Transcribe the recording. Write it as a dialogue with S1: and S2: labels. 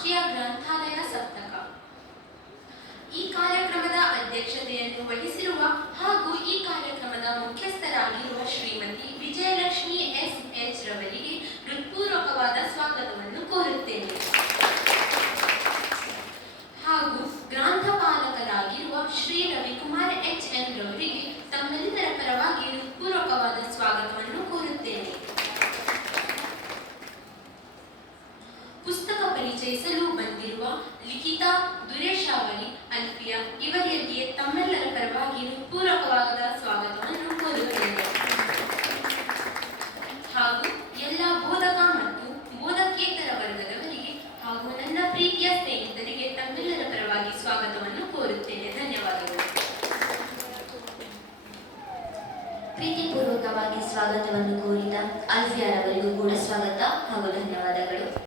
S1: ರಾಷ್ಟ್ರೀಯ ಗ್ರಂಥಾಲಯ ಸಪ್ತಕ. ಈ ಕಾರ್ಯಕ್ರಮದ ಅಧ್ಯಕ್ಷತೆಯನ್ನು ವಹಿಸಿರುವ ಹಾಗೂ ಈ ಕಾರ್ಯಕ್ರಮದ ಮುಖ್ಯಸ್ಥರಾಗಿರುವ ಶ್ರೀಮತಿ ವಿಜಯಲಕ್ಷ್ಮಿ ಎಸ್ ಎಚ್ ರವರಿಗೆ ಹೃತ್ಪೂರ್ವಕವಾದ ಸ್ವಾಗತವನ್ನು ಕೋರುತ್ತೇನೆ. ಹಾಗೂ ಗ್ರಂಥಪಾಲಕರಾಗಿರುವ ಶ್ರೀ ರವಿಕುಮಾರ್ ಎಚ್ ಎನ್ ರವರಿಗೆ ಪರಿಚಯಿಸಲು ಬಂದಿರುವ ಲಿಖಿತಾ ದುರೇಶಾವಳಿ ಅಲ್ಫಿಯಾ ಇವರಿಗೆ ತಮ್ಮೆಲ್ಲರ ಪರವಾಗಿ ಪೂರಕವಾದ ಸ್ವಾಗತವನ್ನು ಕೋರುತ್ತೇನೆ. ಹಾಗೂ ಎಲ್ಲ ಬೋಧಕ ಮತ್ತು ಬೋಧಕೇತರ ವರ್ಗದವರಿಗೆ ಹಾಗೂ ನನ್ನ ಪ್ರೀತಿಯ ಸ್ನೇಹಿತರಿಗೆ ತಮ್ಮೆಲ್ಲರ ಪರವಾಗಿ ಸ್ವಾಗತವನ್ನು ಕೋರುತ್ತೇನೆ. ಧನ್ಯವಾದಗಳು.
S2: ಪ್ರೀತಿಪೂರ್ವಕವಾಗಿ ಸ್ವಾಗತವನ್ನು ಕೋರಿದ ಅಲ್ಫಿಯಾರವರಿಗೂ ಕೂಡ ಸ್ವಾಗತ